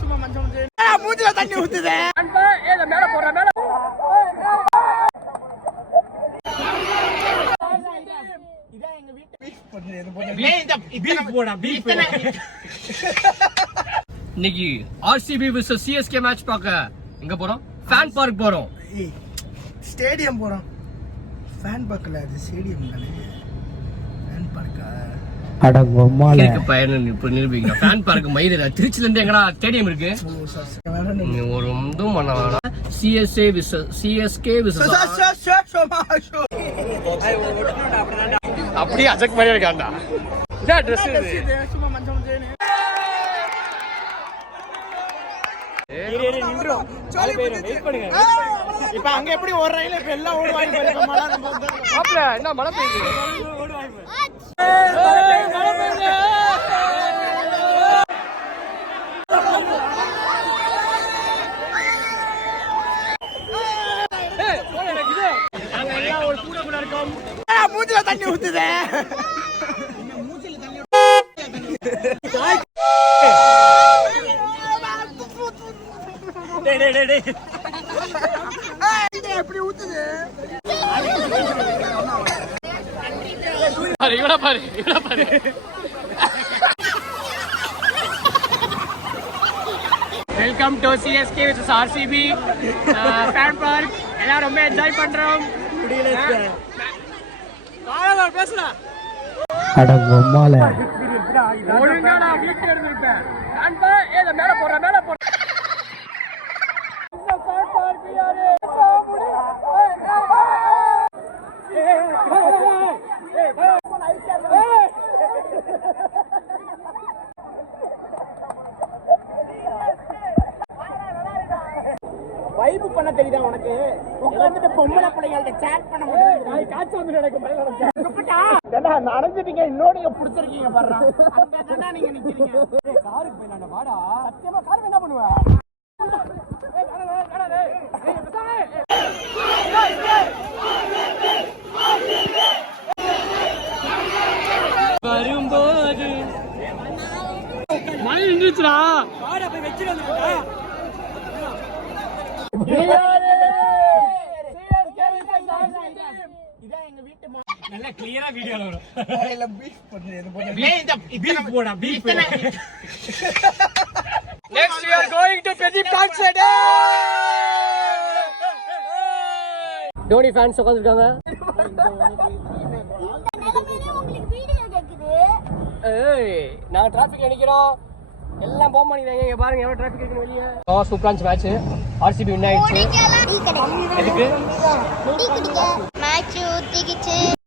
சும்மா மஞ்சள் மூஞ்சில தண்ணி ஊத்துது. மேல போற மேல இன்னைக்கு ஆர்சிபி vs சிஎஸ்கே மேட்ச் பார்க்க எங்க போறோம்? ஃபேன் பார்க் போறோம். ஸ்டேடியம் போறோம். ஃபேன் பார்க்கல, அது ஸ்டேடியம் தானே. ஃபேன் பார்க்கா இருக்கு பயணம் இப்ப நிரூபிக்கணும். ஃபேன் பார்க் மயில திருச்சில இருந்து எங்கடா ஸ்டேடியம் இருக்கு? ஒரு இதுவும் பண்ண வேணாம். சிஎஸ்கே vs அப்படியே அஜெக்ட் மாதிரி இருக்காண்டா. இதா ட்ரெஸ் இது சும்மா மஞ்சள் மஞ்சள் இப்ப அங்க எப்படி ஓடுறாங்க? இப்ப எல்லாம் ஓடுவாங்க. என்ன மழை பெய்யுது? மூஞ்சில தண்ணி ஊத்துது. எப்படி ஊத்துது? பாரு. Welcome to CSK with RCB fan park. எல்லாரும் ரொம்ப என்ஜாய் பண்றோம். பேசுறா ஒழுங்கா நான் வீட்டுல இருந்துட்டேன். மேல போற வைப் பண்ண தெரியுதா உனக்கு? உட்கார்ந்துட்டு பொம்பளை பிள்ளைங்கள்ட்ட சாட் பண்ண முடியாது. காட்சி வந்து நடக்கும். நடந்துட்டீங்க, இன்னொரு நீங்க புடிச்சிருக்கீங்க பாருடா. அங்கதான் நீங்க நிக்கிறீங்க. காருக்கு போயிடலாம் வாடா. சத்தியமா காருக்கு என்ன பண்ணுவ? வரும்போது மழை நின்றுச்சுடா. வாடா போய் வச்சிட்டு வந்துடா. நல்லா கிளியரா வீடியோல வரும். இல்ல பீஃப் பண்றது போடு. பீஃப் போடா beef. Next we are going to Pradeep concert. Dhoni fans உட்கார்ந்திருக்காங்க. ஏய் நான் டிராஃபிக்ல நிக்கிறோம். எல்லாம் போக மாட்டேங்கிறாங்க. இங்க பாருங்க எவ்வளவு டிராஃபிக் இருக்கு வெளிய. சூப்பரான மேட்ச். ஆர்சிபி வின் ஆயிடுச்சு. எதுக்கு?